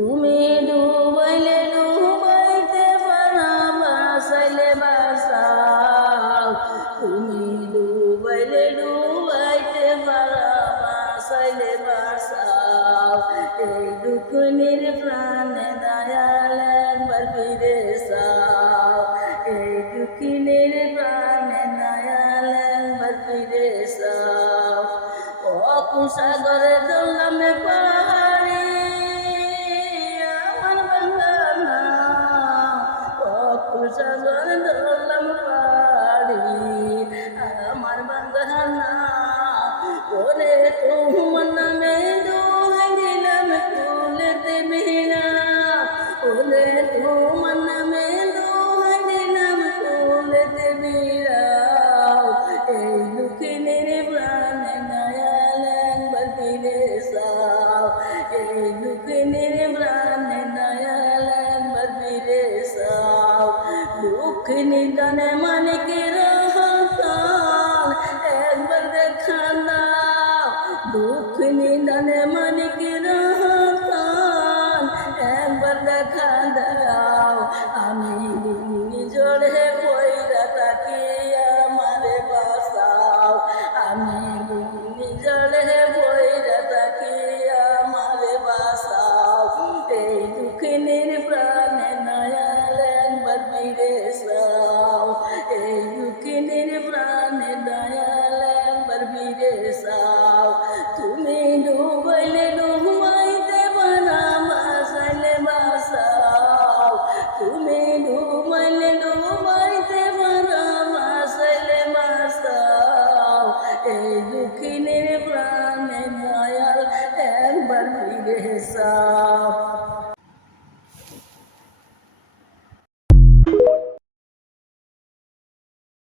তুমি ডুবাইলে ডুবাইতে পারা বাসাইলে বাসাও তুমি ডুবাইলে ডুবাইতে পারা বাসাইলে বাসাও এই দুঃখিনীর প্রাণে দয়াল একবার ফিরে চাও এই দুঃখিনীর প্রাণে দয়াল একবার ফিরে চাও অকুসাগরে দোলামে পাহাড়ি আমার বাংলা অকুসাগরে দোলাম পাহাড়ি আমার বাংলা ওরে তোমার নামে দোহাই দিলাম তুলে দেবে না ওরে তোমার নামে দোহাই দিলাম তুলে দেবে না এই দুঃখিনীর প্রাণে দয়াল একবার ফিরে চাও এই দুঃখিনীর প্রাণে দয়াল একবার ফিরে চাও দুঃখিনী গানে মানিকের হাতাল একবার দেখা দাও দুঃখিনী গানে মানিকের হাতাল একবার দেখা দাও আমি নিজরে কইরা তাকি আমারে বাসাও আমি নিজরে কইরা তাকি আমারে বাসাও এই দুঃখিনীর প্রাণে দয়াল একবার ফিরে চাও এই দুঃখিনীর প্রাণে দয়াল একবার ফিরে চাও তুমি ডুবাইলে ডুবাইতে পারা বাসাইলে বাসাও তুমি ডুবাইলে ডুবাইতে পারা বাসাইলে বাসাও এই দুঃখিনীর প্রাণে দয়াল একবার ফিরে চাও।